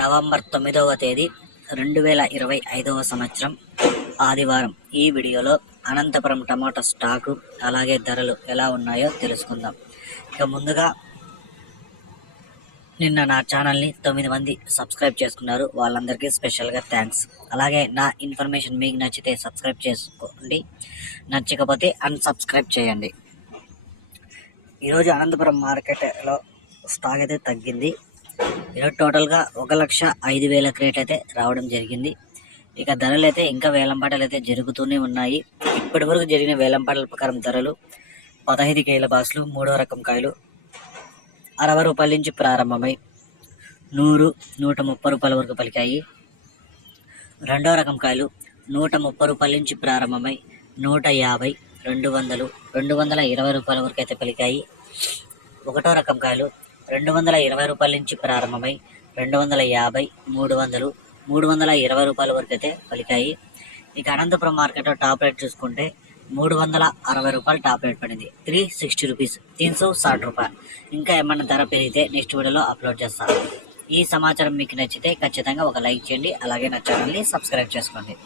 November తొమ్మిదవ తేదీ రెండు వేల ఇరవై ఐదవ సంవత్సరం ఆదివారం. ఈ వీడియోలో అనంతపురం టమాటా స్టాకు అలాగే ధరలు ఎలా ఉన్నాయో తెలుసుకుందాం. ఇక ముందుగా నిన్న నా ఛానల్ని తొమ్మిది మంది సబ్స్క్రైబ్ చేసుకున్నారు. వాళ్ళందరికీ స్పెషల్గా థ్యాంక్స్. అలాగే నా ఇన్ఫర్మేషన్ మీకు నచ్చితే సబ్స్క్రైబ్ చేసుకోండి. నచ్చకపోతే అన్సబ్స్క్రైబ్ చేయండి. ఈరోజు అనంతపురం మార్కెట్లో స్టాక్ అయితే తగ్గింది. ఇలా టోటల్గా ఒక లక్ష ఐదు వేల క్రేట్ అయితే రావడం జరిగింది. ఇక ధరలు అయితే ఇంకా వేలంపాటలు అయితే జరుగుతూనే ఉన్నాయి. ఇప్పటి వరకు జరిగిన వేలంపాటల ప్రకారం ధరలు పదహైదు కేల బాసులు మూడో రకం కాయలు అరవై రూపాయల నుంచి ప్రారంభమై నూరు నూట ముప్పై రూపాయల వరకు పలికాయి. రెండో రకం కాయలు నూట ముప్పై రూపాయల నుంచి ప్రారంభమై నూట యాభై రెండు వందలు రెండు వందల ఇరవై రూపాయల వరకు అయితే పలికాయి. ఒకటో రకం కాయలు రెండు వందల ఇరవై రూపాయల నుంచి ప్రారంభమై రెండు వందల యాభై మూడు వందలు మూడు వందల ఇరవై రూపాయల వరకు అయితే పలికాయి. ఇక అనంతపురం మార్కెట్లో టాప్ రేట్ చూసుకుంటే మూడు వందల అరవై రూపాయలు టాప్ రేట్ పడింది. త్రీ సిక్స్టీ రూపీస్ తీన్ సో సాట్ రూపాయలు. ఇంకా ఏమన్నా ధర పెరిగితే నెక్స్ట్ వీడియోలో అప్లోడ్ చేస్తాను. ఈ సమాచారం మీకు నచ్చితే ఖచ్చితంగా ఒక లైక్ చేయండి అలాగే నా ఛానల్ని సబ్స్క్రైబ్ చేసుకోండి.